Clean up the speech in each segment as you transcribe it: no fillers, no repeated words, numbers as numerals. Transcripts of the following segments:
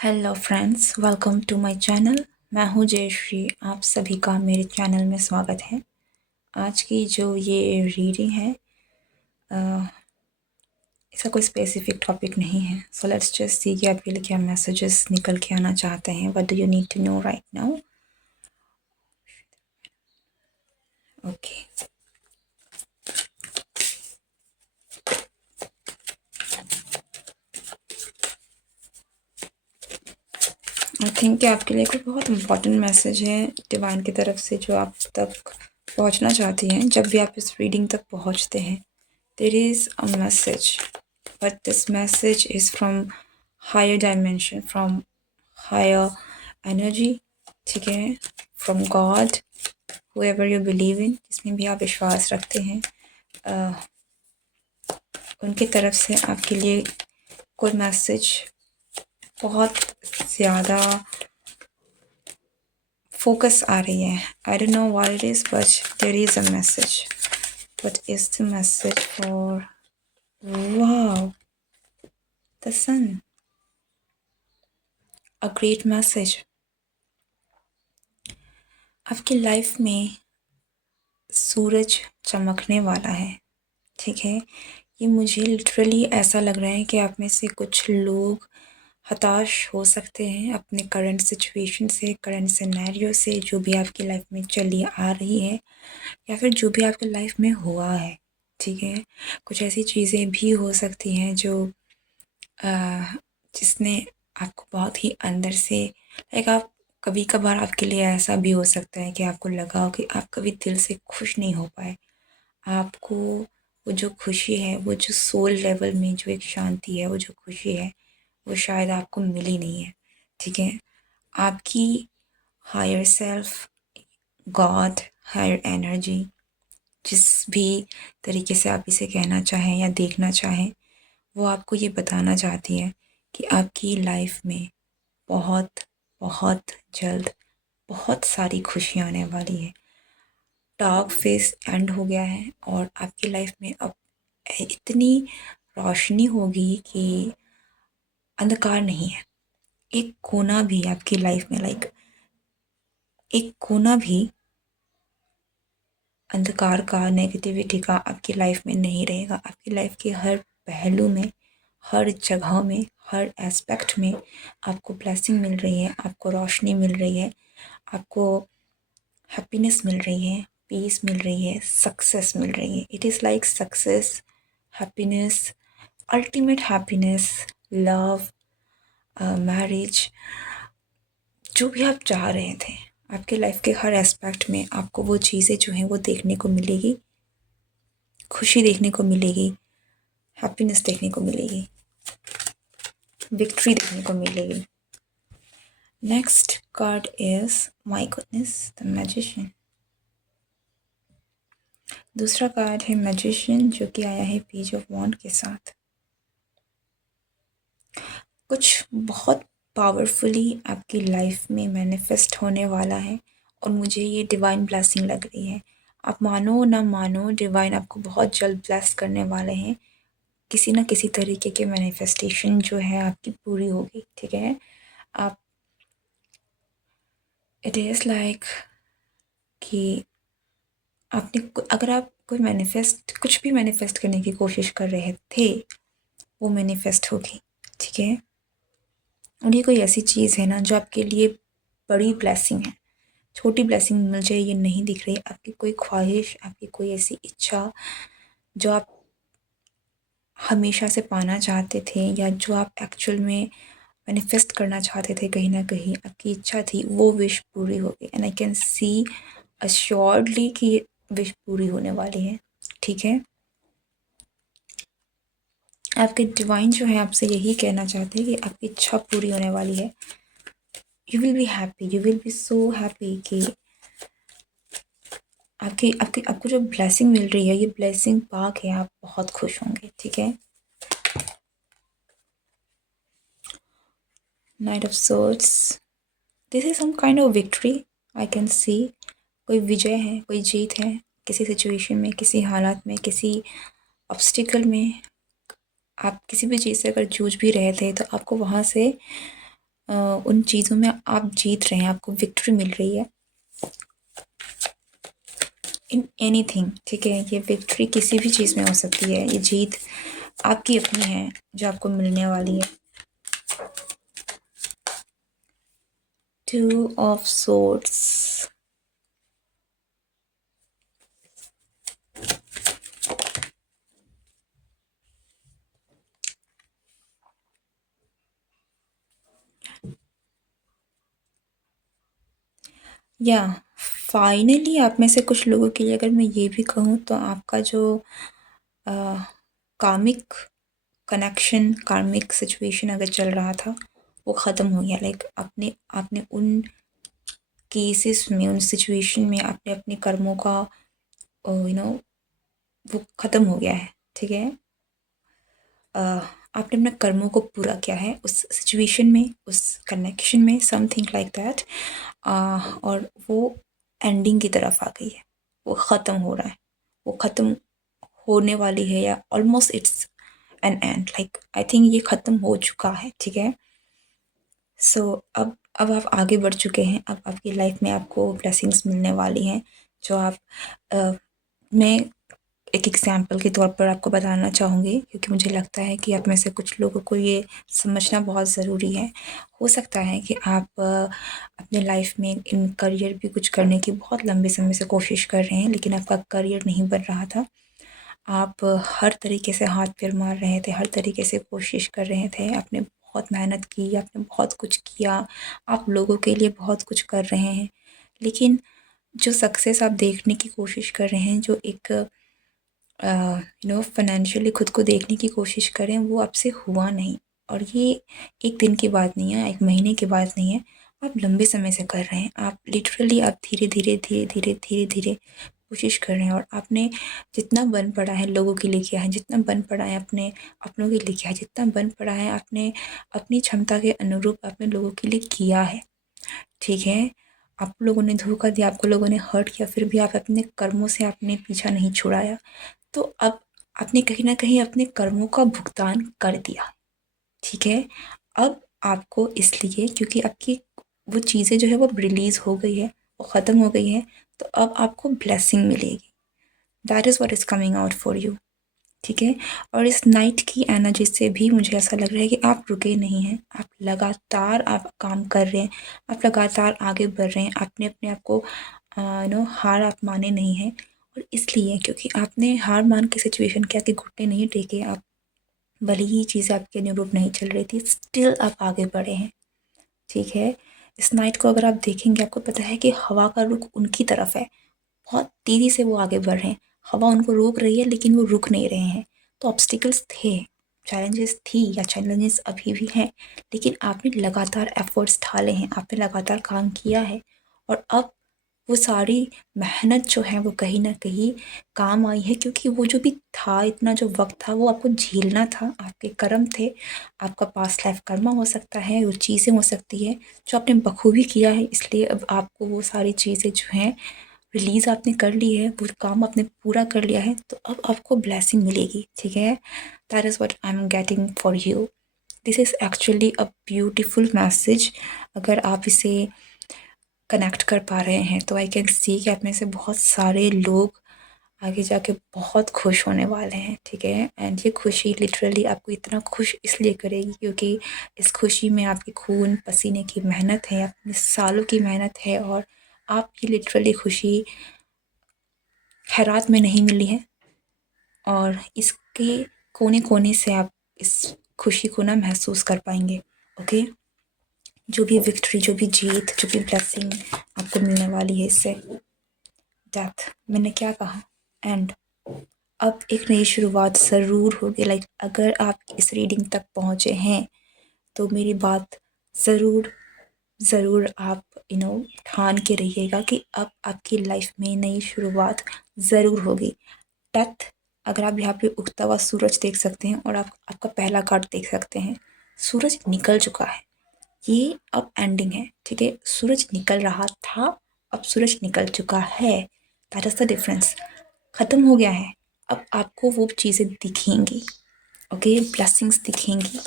Hello friends, welcome to my channel. मैं हूं जयश्री। आप सभी का मेरे चैनल में स्वागत है। आज की जो ये रीडिंग है, इसका कोई स्पेसिफिक टॉपिक नहीं है। सो लेट्स जस्ट सी कि आपके लिए क्या मैसेजेस निकल के आना चाहते हैं। What do you need to know right now? Okay, I think कि आपके लिए कोई बहुत इंपॉर्टेंट मैसेज है डिवाइन की तरफ से, जो आप तक पहुंचना चाहती हैं। जब भी आप इस रीडिंग तक पहुंचते हैं, there is a message, but this message is from higher dimension, from higher energy, ठीक है, from God, whoever you believe in, जिसमें भी आप विश्वास रखते हैं, उनकी तरफ से आपके लिए कोई मैसेज बहुत ज़्यादा फोकस आ रही है। I don't know what it is, but there is a message. What is the message for? Wow, the sun, a great message. आपकी लाइफ में सूरज चमकने वाला है, ठीक है। ये मुझे लिटरली ऐसा लग रहा है कि आप में से कुछ लोग हताश हो सकते हैं अपने करंट सिचुएशन से, करंट सिनेरियो से, जो भी आपकी लाइफ में चली आ रही है या फिर जो भी आपकी लाइफ में हुआ है, ठीक है। कुछ ऐसी चीज़ें भी हो सकती हैं जो जिसने आपको बहुत ही अंदर से, लाइक, आप कभी कभार आपके लिए ऐसा भी हो सकता है कि आपको लगा हो कि आप कभी दिल से खुश नहीं हो पाए। आपको वो जो खुशी है, वो जो सोल लेवल में जो एक शांति है, वो जो खुशी है, वो शायद आपको मिली नहीं है, ठीक है। आपकी higher self, God, higher energy, जिस भी तरीके से आप इसे कहना चाहें या देखना चाहें, वो आपको ये बताना चाहती है कि आपकी लाइफ में बहुत बहुत जल्द बहुत सारी खुशियाँ आने वाली है। डार्क फेस एंड हो गया है और आपकी लाइफ में अब इतनी रोशनी होगी कि अंधकार नहीं है। एक कोना भी आपकी लाइफ में, लाइक, एक कोना भी अंधकार का, नेगेटिविटी का आपकी लाइफ में नहीं रहेगा। आपकी लाइफ के हर पहलू में, हर जगह में, हर एस्पेक्ट में आपको ब्लेसिंग मिल रही है, आपको रोशनी मिल रही है, आपको हैप्पीनेस मिल रही है, पीस मिल रही है, सक्सेस मिल रही है। It is like success, happiness, ultimate happiness, love, marriage, जो भी आप चाह रहे थे आपके लाइफ के हर एस्पेक्ट में, आपको वो चीज़ें जो हैं वो देखने को मिलेगी। खुशी देखने को मिलेगी, हैप्पीनेस देखने को मिलेगी, विक्ट्री देखने को मिलेगी। Next card is, my goodness, the magician. दूसरा कार्ड है मैजिशियन, जो कि आया है पेज ऑफ वॉन्ड के साथ। कुछ बहुत पावरफुली आपकी लाइफ में मैनिफेस्ट होने वाला है और मुझे ये डिवाइन ब्लेसिंग लग रही है। आप मानो ना मानो, डिवाइन आपको बहुत जल्द ब्लेस करने वाले हैं। किसी ना किसी तरीके के मैनिफेस्टेशन जो है आपकी पूरी होगी, ठीक है। आप, इट इज़ लाइक कि आपने अगर आप कोई मैनिफेस्ट, कुछ भी मैनिफेस्ट करने की कोशिश कर रहे थे, वो मैनिफेस्ट होगी, ठीक है। और ये कोई ऐसी चीज़ है ना जो आपके लिए बड़ी ब्लेसिंग है। छोटी ब्लेसिंग मुझे ये नहीं दिख रही। आपकी कोई ख्वाहिश, आपकी कोई ऐसी इच्छा जो आप हमेशा से पाना चाहते थे, या जो आप एक्चुअल में मैनिफेस्ट करना चाहते थे, कहीं ना कहीं आपकी इच्छा थी, वो विश पूरी हो गई। एंड आई कैन सी अश्योर्डली कि ये विश पूरी होने वाली है, ठीक है। आपके डिवाइन जो है आपसे यही कहना चाहते हैं कि आपकी इच्छा पूरी होने वाली है। You will be happy, you will be so happy कि आपकी आपकी आपको जो ब्लेसिंग मिल रही है, ये ब्लेसिंग पा के आप बहुत खुश होंगे, ठीक है। Knight of swords, this is some kind of victory, I can see. कोई विजय है, कोई जीत है किसी सिचुएशन में, किसी हालात में, किसी ऑब्स्टिकल में। आप किसी भी चीज़ से अगर जूझ भी रहे थे तो आपको वहाँ से उन चीज़ों में आप जीत रहे हैं, आपको विक्ट्री मिल रही है इन एनीथिंग, ठीक है। ये विक्ट्री किसी भी चीज़ में हो सकती है, ये जीत आपकी अपनी है जो आपको मिलने वाली है। 2 ऑफ सोर्ड्स, या फाइनली आप में से कुछ लोगों के लिए अगर मैं ये भी कहूँ तो आपका जो कार्मिक कनेक्शन, कार्मिक सिचुएशन अगर चल रहा था वो ख़त्म हो गया। लाइक आपने आपने उन केसेस में, उन सिचुएशन में आपने अपने कर्मों का वो ख़त्म हो गया है, ठीक है। आपने अपने कर्मों को पूरा किया है उस सिचुएशन में, उस कनेक्शन में, समथिंग लाइक दैट। और वो एंडिंग की तरफ आ गई है, वो ख़त्म हो रहा है, वो ख़त्म होने वाली है, या almost it's an and. Like I think ये ख़त्म हो चुका है, ठीक है। सो अब आप आगे बढ़ चुके हैं, अब आपकी लाइफ में आपको ब्लेसिंग्स मिलने वाली हैं जो आप मैं एक एग्जाम्पल के तौर पर आपको बताना चाहूँगी, क्योंकि मुझे लगता है कि आप में से कुछ लोगों को ये समझना बहुत ज़रूरी है। हो सकता है कि आप अपने लाइफ में इन करियर भी कुछ करने की बहुत लंबे समय से कोशिश कर रहे हैं, लेकिन आपका करियर नहीं बन रहा था। आप हर तरीके से हाथ पैर मार रहे थे, हर तरीके से कोशिश कर रहे थे, आपने बहुत मेहनत की, आपने बहुत कुछ किया, आप लोगों के लिए बहुत कुछ कर रहे हैं, लेकिन जो सक्सेस आप देखने की कोशिश कर रहे हैं, जो एक फाइनेंशियली खुद को देखने की कोशिश करें, वो आपसे हुआ नहीं। और ये एक दिन की बात नहीं है, एक महीने की बात नहीं है, आप लंबे समय से कर रहे हैं। आप लिटरली आप धीरे धीरे धीरे धीरे धीरे धीरे कोशिश कर रहे हैं, और आपने जितना बन पड़ा है लोगों के लिए किया है, जितना बन पड़ा है अपने अपनों के लिए किया है, जितना बन पड़ा है आपने अपनी क्षमता के अनुरूप अपने लोगों के लिए किया है, ठीक है। आप लोगों ने धोखा दिया, आपको लोगों ने हर्ट किया, फिर भी आप अपने कर्मों से आपने पीछा नहीं छुड़ाया। तो अब आपने कहीं न कहीं अपने कर्मों का भुगतान कर दिया, ठीक है। अब आपको इसलिए, क्योंकि आपकी वो चीज़ें जो है वो रिलीज़ हो गई है, वो ख़त्म हो गई है, तो अब आपको ब्लेसिंग मिलेगी। That is what is coming out for you, ठीक है। और इस नाइट की एनर्जी से भी मुझे ऐसा लग रहा है कि आप रुके नहीं हैं, आप लगातार आप काम कर रहे हैं, आप लगातार आगे बढ़ रहे हैं, आपने अपने आप को हार आप माने नहीं हैं। और इसलिए क्योंकि आपने हार मान के सिचुएशन के आगे घुटने नहीं टेके, आप भले ही चीज़ें आपके अनुरूप नहीं चल रही थी, स्टिल आप आगे बढ़े हैं, ठीक है। इस नाइट को अगर आप देखेंगे, आपको पता है कि हवा का रुख उनकी तरफ है, बहुत तेज़ी से वो आगे बढ़ रहे हैं, हवा उनको रोक रही है लेकिन वो रुक नहीं रहे हैं। तो ऑब्स्टिकल्स थे, चैलेंजेस थी, या चैलेंजेस अभी भी हैं, लेकिन आपने लगातार एफर्ट्स डाले हैं, आपने लगातार काम किया है, और अब वो सारी मेहनत जो है वो कहीं न कहीं काम आई है, क्योंकि वो जो भी था, इतना जो वक़्त था वो आपको झेलना था, आपके कर्म थे, आपका पास्ट लाइफ कर्मा हो सकता है, वो चीज़ें हो सकती है जो आपने बखूबी किया है, इसलिए अब आपको वो सारी चीज़ें जो हैं रिलीज़ आपने कर ली है, वो काम आपने पूरा कर लिया है, तो अब आपको ब्लेसिंग मिलेगी, ठीक है। That is what I am getting for you. This is actually a beautiful message. अगर आप इसे कनेक्ट कर पा रहे हैं तो आई कैन सी कि आप में से बहुत सारे लोग आगे जाके बहुत खुश होने वाले हैं, ठीक है। एंड ये खुशी लिटरली आपको इतना खुश इसलिए करेगी क्योंकि इस खुशी में आपके खून पसीने की मेहनत है, अपने सालों की मेहनत है, और आपकी लिटरली खुशी खैरात में नहीं मिली है, और इसके कोने-कोने से आप इस खुशी को ना महसूस कर पाएँगे, ओके। जो भी विक्ट्री, जो भी जीत, जो भी ब्लेसिंग आपको मिलने वाली है इससे, डेथ, मैंने क्या कहा, एंड अब एक नई शुरुआत ज़रूर होगी। लाइक अगर आप इस रीडिंग तक पहुँचे हैं तो मेरी बात ज़रूर ज़रूर आप ठान के रहिएगा कि अब आपकी लाइफ में नई शुरुआत ज़रूर होगी। डेथ, अगर आप यहाँ पे उगता हुआ सूरज देख सकते हैं, और आप आपका पहला कार्ड देख सकते हैं, सूरज निकल चुका है, ये अब एंडिंग है, ठीक है। सूरज निकल रहा था, अब सूरज निकल चुका है, दैट इज़ द डिफरेंस। ख़त्म हो गया है, अब आपको वो चीज़ें दिखेंगी, ओके, ब्लेसिंग्स दिखेंगी।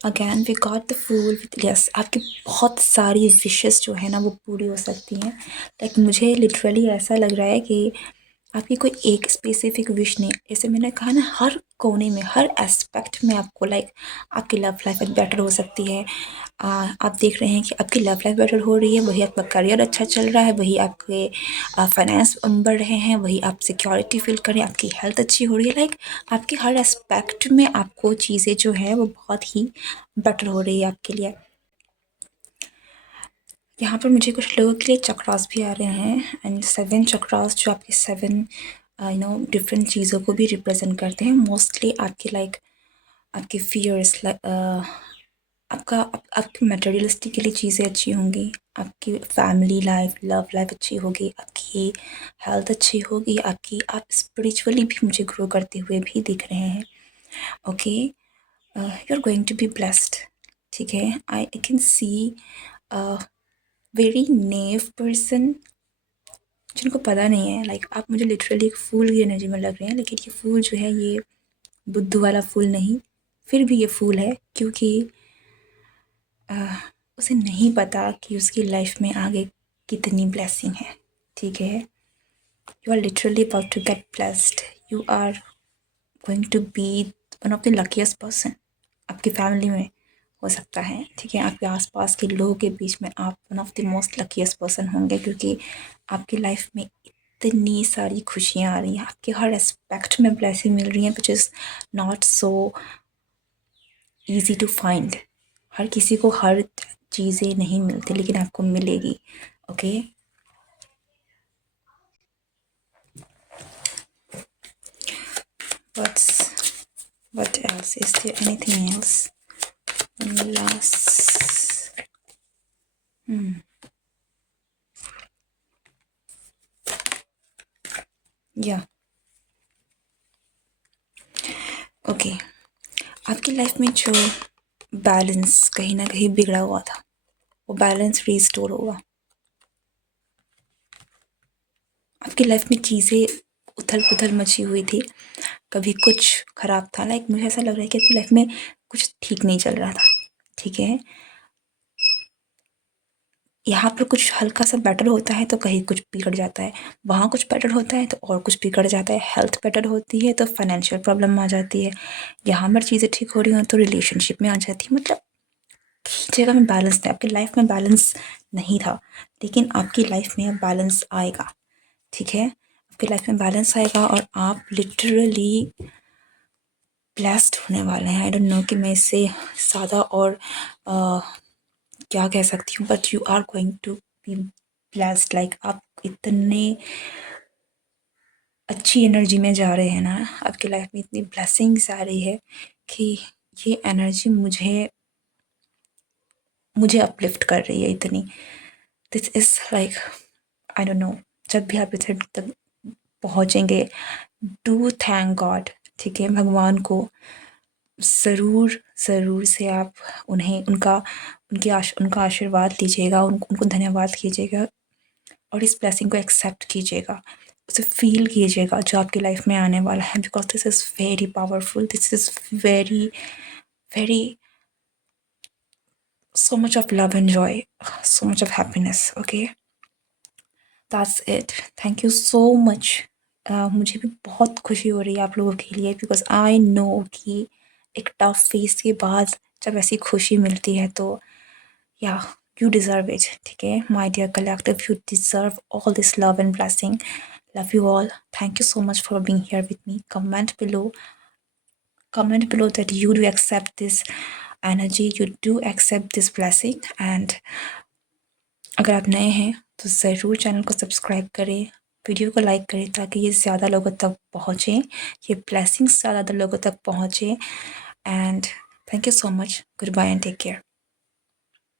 Again we got the fool with yes, आपकी बहुत सारी विशेस जो है ना वो पूरी हो सकती हैं। लाइक मुझे लिटरली ऐसा लग रहा है कि आपकी कोई एक स्पेसिफिक विश नहीं, जैसे मैंने कहा ना, हर कोने में, हर एस्पेक्ट में आपको लाइक आपकी लव लाइफ बेटर हो सकती है। आप देख रहे हैं कि आपकी लव लाइफ बेटर हो रही है, वही आपका करियर अच्छा चल रहा है, वही आपके फाइनेंस बढ़ रहे हैं, वही आप सिक्योरिटी फील कर रहे हैं, आपकी हेल्थ अच्छी हो रही है। लाइक आपके हर एस्पेक्ट में आपको चीज़ें जो है वो बहुत ही बेटर हो रही है आपके लिए। यहाँ पर मुझे कुछ लोगों के लिए चक्रास भी आ रहे हैं, एंड 7 चक्रास जो आपके 7 डिफरेंट चीज़ों को भी रिप्रेजेंट करते हैं। मोस्टली आपकी लाइक आपके फियर्स, आपकी मटेरियलिस्टिक के लिए चीज़ें अच्छी होंगी, आपकी फैमिली लाइफ, लव लाइफ अच्छी होगी, आपकी हेल्थ अच्छी होगी, आप स्पिरिचुअली भी मुझे ग्रो करते हुए भी दिख रहे हैं। Okay, you are going to be blessed. ठीक है, I can see very naive person जिनको पता नहीं है। लाइक आप मुझे लिटरली एक फूल की एनर्जी में लग रहे हैं, लेकिन ये फूल जो है ये बुद्धू वाला फूल नहीं, फिर भी ये फूल है क्योंकि उसे नहीं पता कि उसकी लाइफ में आगे कितनी ब्लेसिंग है। ठीक है, you are literally about to get blessed, you are going to be one of the luckiest person आपकी फैमिली में हो सकता है। ठीक है, आपके आसपास के लोगों के बीच में आप one of the most luckiest person होंगे, क्योंकि आपकी लाइफ में इतनी सारी खुशियाँ आ रही हैं, आपके हर एस्पेक्ट में ब्लेसिंग मिल रही हैं, which is not so easy to find. हर किसी को हर चीज़ें नहीं मिलती, लेकिन आपको मिलेगी। Okay, what else? Is there anything else? One last. या ओके, आपकी लाइफ में जो बैलेंस कहीं ना कहीं बिगड़ा हुआ था, वो बैलेंस रिस्टोर होगा। आपकी लाइफ में चीज़ें उथल पुथल मची हुई थी, कभी कुछ ख़राब था। लाइक मुझे ऐसा लग रहा है कि आपकी लाइफ में कुछ ठीक नहीं चल रहा था। ठीक है, यहाँ पर कुछ हल्का सा बेटर होता है तो कहीं कुछ बिगड़ जाता है, वहाँ कुछ बेटर होता है तो और कुछ बिगड़ जाता है। हेल्थ बेटर होती है तो फाइनेंशियल प्रॉब्लम आ जाती है, यहाँ पर चीज़ें ठीक हो रही हो तो रिलेशनशिप में आ जाती है। मतलब जगह में बैलेंस था, आपकी लाइफ में बैलेंस नहीं था, लेकिन आपकी लाइफ में अब बैलेंस आएगा। ठीक है, आपकी लाइफ में बैलेंस आएगा और आप लिटरली ब्लेस्ड होने वाले हैं। आई डोंट नो कि मैं इससे ज़्यादा और क्या कह सकती हूँ, but you are going to be blessed. Like आप इतने अच्छी एनर्जी में जा रहे हैं ना, आपकी लाइफ में इतनी ब्लेसिंग्स आ रही है कि ये एनर्जी मुझे अपलिफ्ट कर रही है इतनी। This is like I don't no, जब भी आप इधर तक पहुँचेंगे, डू थैंक गॉड। ठीक है, भगवान को ज़रूर ज़रूर से आप उन्हें उनका आशीर्वाद लीजिएगा, उनको धन्यवाद कीजिएगा और इस ब्लेसिंग को एक्सेप्ट कीजिएगा, उसे फील कीजिएगा जो आपकी लाइफ में आने वाला है। Because this is very powerful, this is very very so much of love and joy, so much of happiness. Okay, that's it. Thank you so much. मुझे भी बहुत खुशी हो रही है आप लोगों के लिए, बिकॉज आई नो कि एक टफ फेस के बाद जब ऐसी खुशी मिलती है तो या यू डिज़र्व इट। ठीक है, my dear collective, you deserve all this love and blessing. Love you all, thank you so much for being here with me. Comment below that you do accept this energy, you do accept this blessing, and अगर आप नए हैं तो ज़रूर channel को subscribe करें, video को like करें ताकि ये ज़्यादा लोगों तक पहुँचे, ये ब्लेसिंग्स ज़्यादा लोगों तक पहुँचे। And thank you so much, good bye and take care.